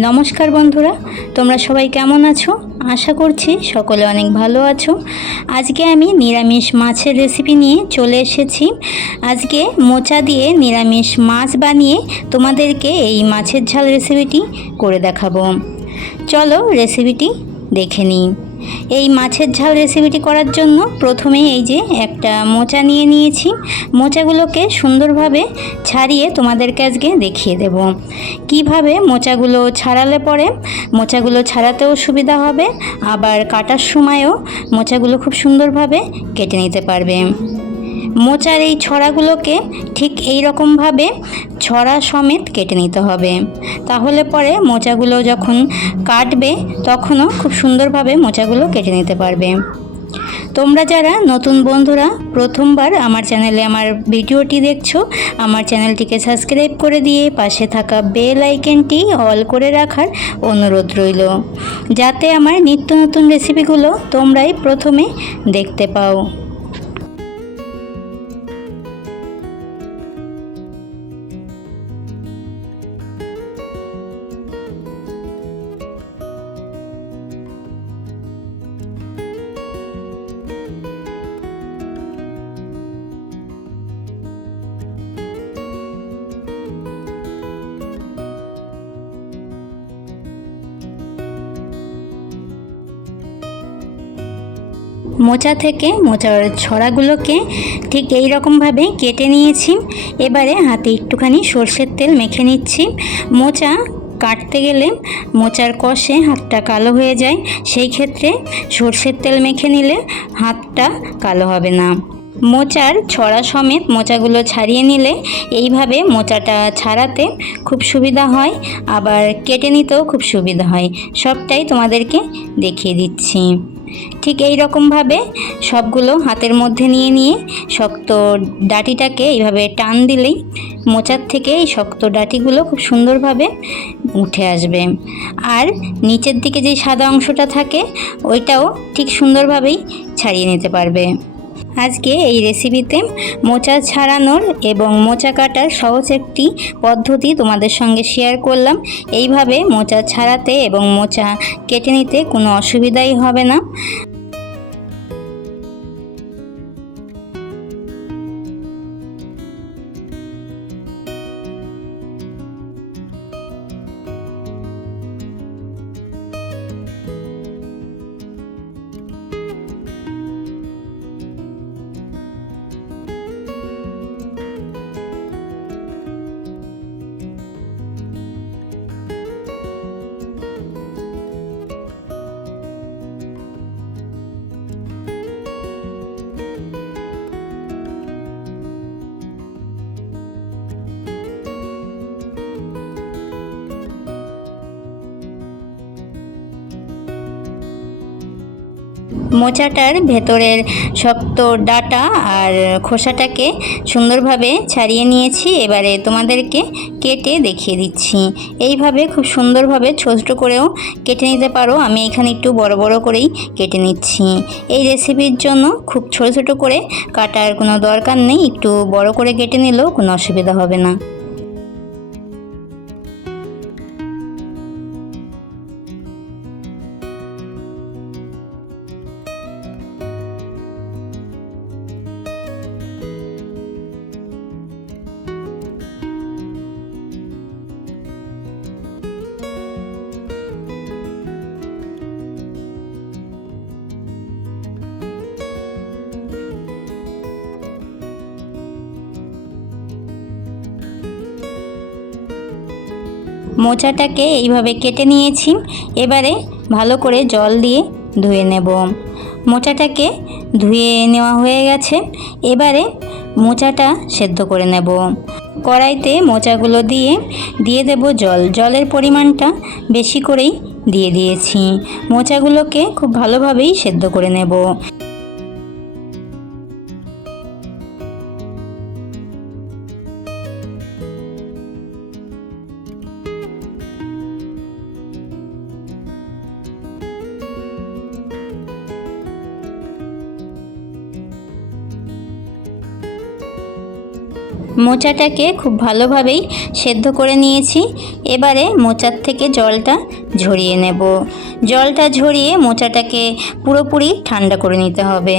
নমস্কার বন্ধুরা, তোমরা সবাই কেমন আছো? আশা করছি সকলে অনেক ভালো আছো। আজকে আমি নিরামিষ মাছের রেসিপি নিয়ে চলে এসেছি। আজকে মোচা দিয়ে নিরামিষ মাছ বানিয়ে তোমাদেরকে এই মাছের ঝাল রেসিপিটি করে দেখাবো। চলো রেসিপিটি দেখে নিই। এই মাছের ঝাল রেসিপিটি করার জন্য প্রথমে এই যে একটা মোচা নিয়ে নিয়েছি। মোচাগুলোকে সুন্দরভাবে ছাড়িয়ে তোমাদেরকে আজকে দেখিয়ে দেব কিভাবে মোচাগুলো ছাড়ালে পরে মোচাগুলো ছাড়াতেও সুবিধা হবে, আবার কাটার সময়ও মোচাগুলো খুব সুন্দরভাবে কেটে নিতে পারবে। মোচার এই ছড়াগুলোকে ঠিক এই রকমভাবে ছড়া সমেত কেটে নিতে হবে, তাহলে পরে মোচাগুলো যখন কাটবে তখনও খুব সুন্দরভাবে মোচাগুলো কেটে নিতে পারবে। তোমরা যারা নতুন বন্ধুরা প্রথমবার আমার চ্যানেলে আমার ভিডিওটি দেখছো, আমার চ্যানেলটিকে সাবস্ক্রাইব করে দিয়ে পাশে থাকা বেল আইকনটি অল করে রাখার অনুরোধ রইল, যাতে আমার নিত্য নতুন রেসিপিগুলো তোমরাই প্রথমে দেখতে পাও। মোচা থেকে মোচার ছড়াগুলোকে ঠিক এই রকমভাবে কেটে নিয়েছি। এবারে হাতে একটুখানি সর্ষের তেল মেখে নিচ্ছি। মোচা কাটতে গেলে মোচার কষে হাতটা কালো হয়ে যায়, সেই ক্ষেত্রে সর্ষের তেল মেখে নিলে হাতটা কালো হবে না। মোচার ছড়া সমেত মোচাগুলো ছাড়িয়ে নিলে এইভাবে মোচাটা ছাড়াতে খুব সুবিধা হয়, আবার কেটে নিতেও খুব সুবিধা হয়। সবটাই তোমাদেরকে দেখিয়ে দিচ্ছি। ঠিক এই রকমভাবে সবগুলো হাতের মধ্যে নিয়ে নিয়ে শক্ত ডাঁটিটাকে এইভাবে টান দিলেই মোচার থেকে এই শক্ত ডাঁটিগুলো খুব সুন্দরভাবে উঠে আসবে, আর নিচের দিকে যে সাদা অংশটা থাকে ওইটাও ঠিক সুন্দরভাবেই ছাড়িয়ে নিতে পারবে। আজকে এই রেসিপিতে মোচা ছাড়ানোর এবং মোচা কাটার সহজ একটি পদ্ধতি তোমাদের সঙ্গে শেয়ার করলাম। এইভাবে মোচা ছাড়াতে এবং মোচা কেটে নিতে কোনো অসুবিধাই হবে না। মোচাটার ভেতরের শক্ত ডাটা আর খোসাটাকে সুন্দরভাবে ছাড়িয়ে নিয়েছি। এবারে তোমাদেরকে কেটে দেখিয়ে দিচ্ছি। এইভাবে খুব সুন্দরভাবে ছোট ছোট করেও কেটে নিতে পারো, আমি এখানে একটু বড় বড় করেই কেটে নিচ্ছি। এই রেসিপির জন্য খুব ছোট ছোট করে কাটার কোনো দরকার নেই, একটু বড় করে কেটে নিলেও কোনো অসুবিধা হবে না। মোচাটাকে এইভাবে কেটে নিয়েছি। এবারে ভালো করে জল দিয়ে ধুয়ে নেব। মোচাটাকে ধুয়ে নেওয়া হয়ে গেছে। এবারে মোচাটা সেদ্ধ করে নেব। কড়াইতে মোচাগুলো দিয়ে দেব জল। জলের পরিমাণটা বেশি করেই দিয়ে দিয়েছি। মোচাগুলোকে খুব ভালোভাবেই সেদ্ধ করে নেব। মোচাটাকে খুব ভালোভাবেই সেদ্ধ করে নিয়েছি। এবারে মোচার থেকে জলটা ঝরিয়ে নেব। জলটা ঝরিয়ে মোচাটাকে পুরোপুরি ঠান্ডা করে নিতে হবে।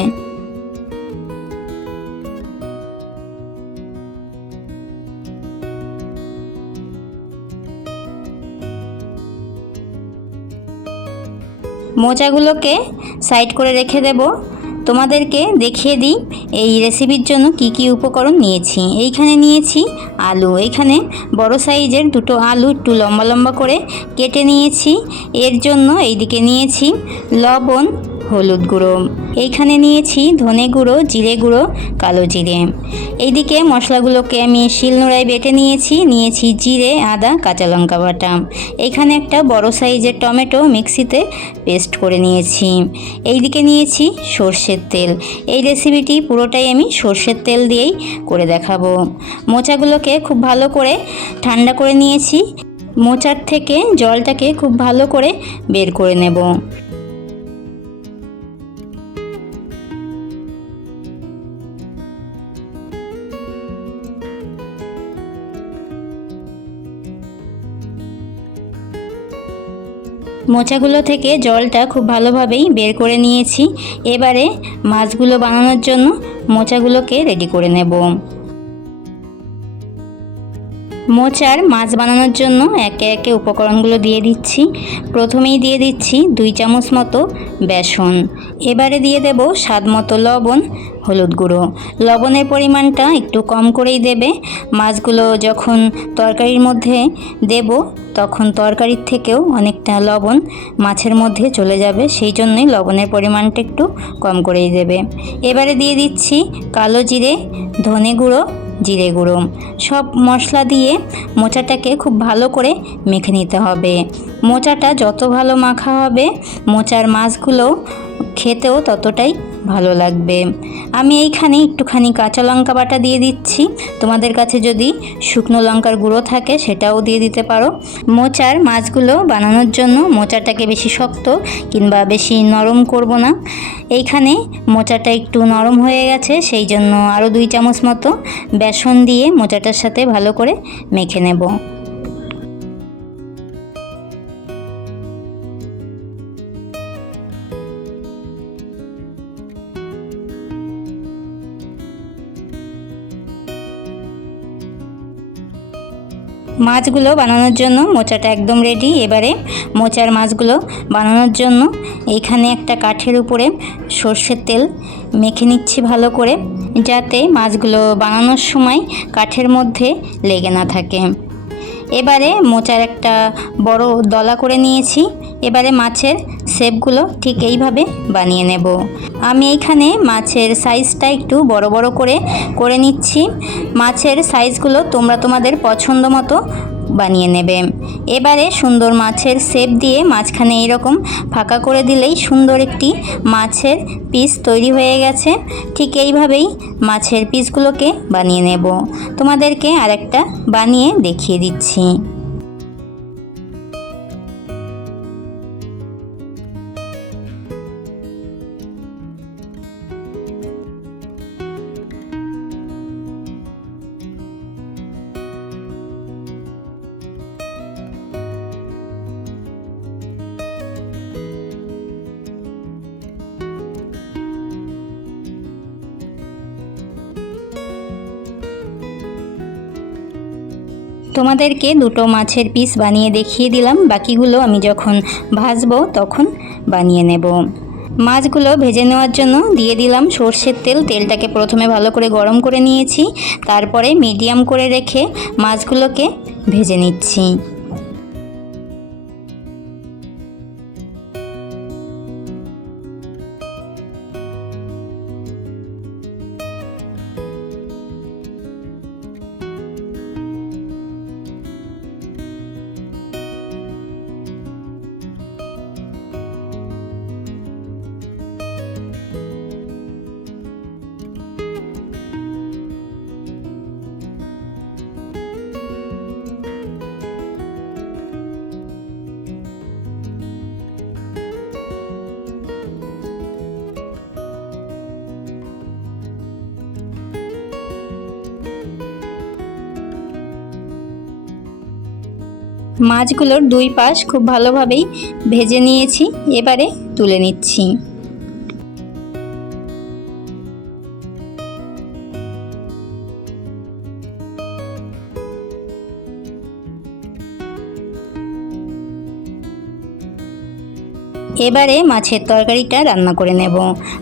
মোচাগুলোকে সাইড করে রেখে দেব। তোমাদেরকে দেখিয়ে দিই এই রেসিপির জন্য কি কি উপকরণ নিয়েছি। এইখানে নিয়েছি আলু, এইখানে বড় সাইজের দুটো আলু একটু লম্বা লম্বা করে কেটে নিয়েছি। এর জন্য এইদিকে নিয়েছি লবণ, হলুদ গুঁড়ো, এইখানে নিয়েছি ধনে গুঁড়ো, জিরে গুঁড়ো, কালো জিরে। এইদিকে মশলাগুলোকে আমি শিলনোড়ায় বেটে নিয়েছি জিরে, আদা, কাঁচা লঙ্কা বাটা। এইখানে একটা বড় সাইজের টমেটো মিক্সিতে পেস্ট করে নিয়েছি। এইদিকে নিয়েছি সর্ষের তেল। এই রেসিপিটি পুরোটাই আমি সর্ষের তেল দিয়েই করে দেখাবো। মোচাগুলোকে খুব ভালো করে ঠান্ডা করে নিয়েছি। মোচার থেকে জলটাকে খুব ভালো করে বের করে নেব। মোচাগুলো থেকে জলটা খুব ভালোভাবেই বের করে নিয়েছি। এবারে মাছগুলো বানানোর জন্য মোচাগুলোকে রেডি করে নেব। মোচার মাছ বানানোর জন্য একে একে উপকরণগুলো দিয়ে দিচ্ছি। প্রথমেই দিয়ে দিচ্ছি 2 চামচ মতো বেসন। এবারে দিয়ে দেব স্বাদ মতো লবণ, হলুদ গুঁড়ো। লবণের পরিমাণটা একটু কম করেই দেবে। মাছগুলো যখন তরকারির মধ্যে দেব তখন তরকারির থেকেও অনেকটা লবণ মাছের মধ্যে চলে যাবে, সেই জন্যই লবণের পরিমাণটা একটু কম করেই দেবে। এবারে দিয়ে দিচ্ছি কালো জিরে, ধনে গুঁড়ো, জিরে গুঁড়ো। সব মশলা দিয়ে মোচাটাকে খুব ভালো করে মেখে নিতে হবে। মোচাটা যত ভালো মাখা হবে মোচার মাছগুলো খেতেও ততটাই ভালো লাগবে। আমি এইখানে একটুখানি কাঁচা লঙ্কা বাটা দিয়ে দিচ্ছি। তোমাদের কাছে যদি শুকনো লঙ্কার গুঁড়ো থাকে সেটাও দিয়ে দিতে পারো। মোচার মাছগুলো বানানোর জন্য মোচাটাকে বেশি শক্ত কিংবা বেশি নরম করব না। এইখানে মোচাটা একটু নরম হয়ে গেছে, সেই জন্য আরও 2 চামচ মতো বেসন দিয়ে মোচাটার সাথে ভালো করে মেখে নেব। মাছগুলো বানানোর জন্য মোচাটা একদম রেডি। এবারে মোচার মাছগুলো বানানোর জন্য এইখানে একটা কাঠের উপরে সর্ষের তেল মেখে নিচ্ছি ভালো করে, যাতে মাছগুলো বানানোর সময় কাঠের মধ্যে লেগে না থাকে। এবারে মোচার একটা বড় দলা করে নিয়েছি। এবারে মাছের শেপগুলো ঠিক এইভাবে বানিয়ে নেব। আমি এইখানে মাছের সাইজটা একটু বড় বড় করে নিচ্ছি। মাছের সাইজগুলো তোমরা তোমাদের পছন্দ মতো বানিয়ে নেবে। এবারে সুন্দর মাছের শেপ দিয়ে মাঝখানে এরকম ফাঁকা করে দিলেই সুন্দর একটি মাছের পিস তৈরি হয়ে গেছে। ঠিক এইভাবেই মাছের পিসগুলোকে বানিয়ে নেব। তোমাদেরকে আরেকটা বানিয়ে দেখিয়ে দিচ্ছি। তোমাদেরকে 2টো মাছের পিস বানিয়ে দেখিয়ে দিলাম। বাকিগুলো আমি যখন ভাজবো তখন বানিয়ে নেব। মাছগুলো ভেজে নেওয়ার জন্য দিয়ে দিলাম সর্ষের তেল। তেলটাকে প্রথমে ভালো করে গরম করে নিয়েছি, তারপরে মিডিয়াম করে রেখে মাছগুলোকে ভেজে নিচ্ছি। মাছগুলোর দুই পাশ খুব ভালোভাবেই ভেজে নিয়েছি, এবারে তুলে নিচ্ছি। এবারে মাছের তরকারিটা রান্না করে নেব।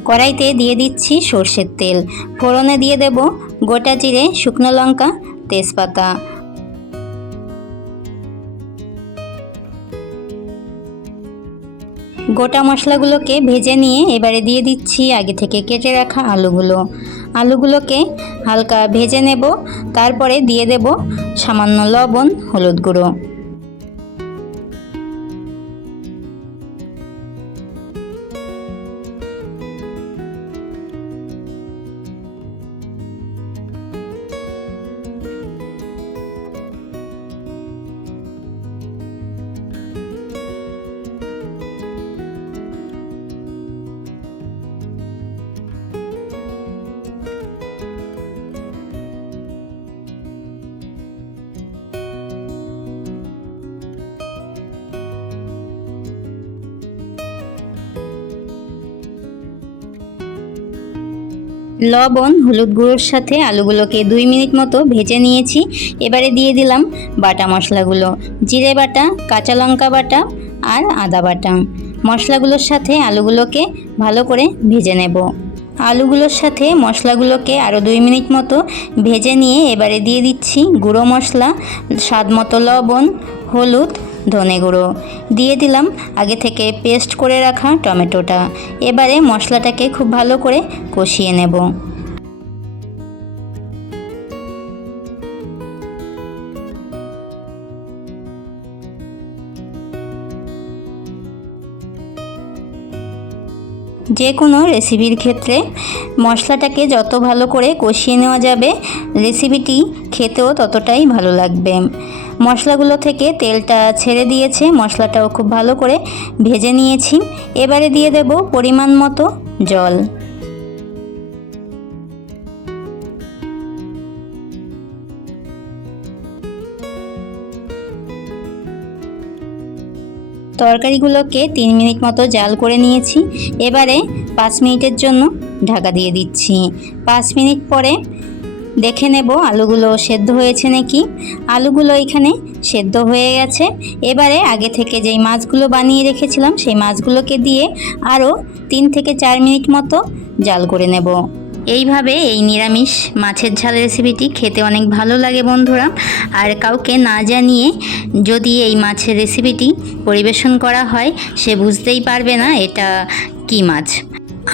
কড়াইতে দিয়ে দিচ্ছি সর্ষের তেল, ফোড়নে দিয়ে দেব গোটা জিরে, শুকনো লঙ্কা, তেজপাতা। গোটা মশলাগুলোকে ভেজে নিয়ে এবারে দিয়ে দিচ্ছি আগে থেকে কেটে রাখা আলুগুলোকে হালকা ভেজে নেব। তারপরে দিয়ে দেব সামান্য লবণ, হলুদ গুঁড়ো। লবণ, হলুদ গুঁড়োর সাথে আলুগুলোকে 2 মিনিট মতো ভেজে নিয়েছি। এবারে দিয়ে দিলাম বাটা মশলাগুলো, জিরে বাটা, কাঁচা লঙ্কা বাটা আর আদা বাটা। মশলাগুলোর সাথে আলুগুলোকে ভালো করে ভেজে নেব। আলুগুলোর সাথে মশলাগুলোকে আরও 2 মিনিট মতো ভেজে নিয়ে এবারে দিয়ে দিচ্ছি গুঁড়ো মশলা, স্বাদ মতো লবণ, হলুদ, ধনে গুঁড়ো। দিয়ে দিলাম আগে থেকে পেস্ট করে রাখা টমেটোটা। এবারে মশলাটাকে খুব ভালো করে কষিয়ে নেব। যে কোনো রেসিপির ক্ষেত্রে মশলাটাকে যত ভালো করে কষিয়ে নেওয়া যাবে, রেসিপিটি খেতেও ততটাই ভালো লাগবে। মশলাগুলো থেকে তেলটা ছেড়ে দিয়েছে, মশলাটাও খুব ভালো করে ভেজে নিয়েছি। এবারে দিয়ে দেব পরিমাণ মতো জল। তরকারিগুলোকে 3 মিনিট মতো জাল করে নিয়েছি। এবারে 5 মিনিটের জন্য ঢাকা দিয়ে দিচ্ছি। 5 মিনিট পরে দেখে নেব আলুগুলো সেদ্ধ হয়েছে নাকি। আলুগুলো এখানে সেদ্ধ হয়ে গেছে। এবারে আগে থেকে যেই মাছগুলো বানিয়ে রেখেছিলাম সেই মাছগুলোকে দিয়ে আরও 3 থেকে 4 মিনিট মতো জাল করে নেব। এইভাবে এই নিরামিষ মাছের ঝাল রেসিপিটি খেতে অনেক ভালো লাগে বন্ধুরা। আর কাউকে না জানিয়ে যদি এই মাছের রেসিপিটি পরিবেশন করা হয়, সে বুঝতেই পারবে না এটা কী মাছ।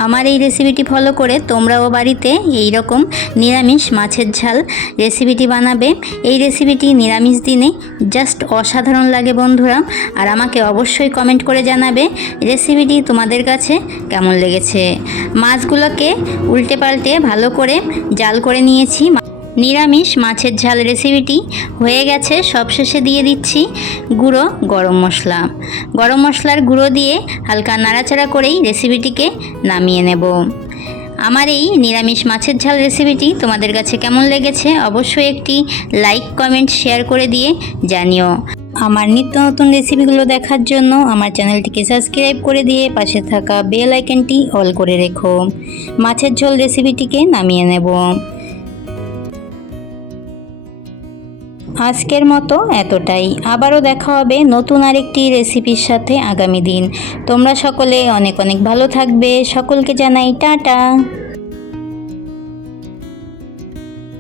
আমার এই রেসিপিটি ফলো করে তোমরাও বাড়িতে এই রকম নিরামিষ মাছের ঝাল রেসিপিটি বানাবে। এই রেসিপিটি নিরামিষ দিনে জাস্ট অসাধারণ লাগে বন্ধুরা। আর আমাকে অবশ্যই কমেন্ট করে জানাবে রেসিপিটি তোমাদের কাছে কেমন লেগেছে। মাছগুলোকে উল্টে পাল্টে ভালো করে জাল করে নিয়েছি। নিরামিষ মাছের ঝাল রেসিপিটি হয়ে গেছে। সবশেষে দিয়ে দিচ্ছি গুঁড়ো গরম মশলার গুঁড়ো দিয়ে হালকা নাড়াচাড়া করেই রেসিপিটিকে নামিয়ে নেব। আমার এই নিরামিষ মাছের ঝাল রেসিপিটি তোমাদের কাছে কেমন লেগেছে অবশ্যই একটি লাইক, কমেন্ট, শেয়ার করে দিয়ে জানিও। আমার নিত্য নতুন রেসিপিগুলো দেখার জন্য আমার চ্যানেলটিকে সাবস্ক্রাইব করে দিয়ে পাশে থাকা বেল আইকনটি অল করে রেখো। মাছের ঝোল রেসিপিটিকে নামিয়ে নেব। আজকের মতো এতটাই। আবারও দেখা হবে নতুন আরেকটি রেসিপির সাথে আগামী দিন। তোমরা সকলে অনেক অনেক ভালো থাকবে। সকলকে জানাই টাটা।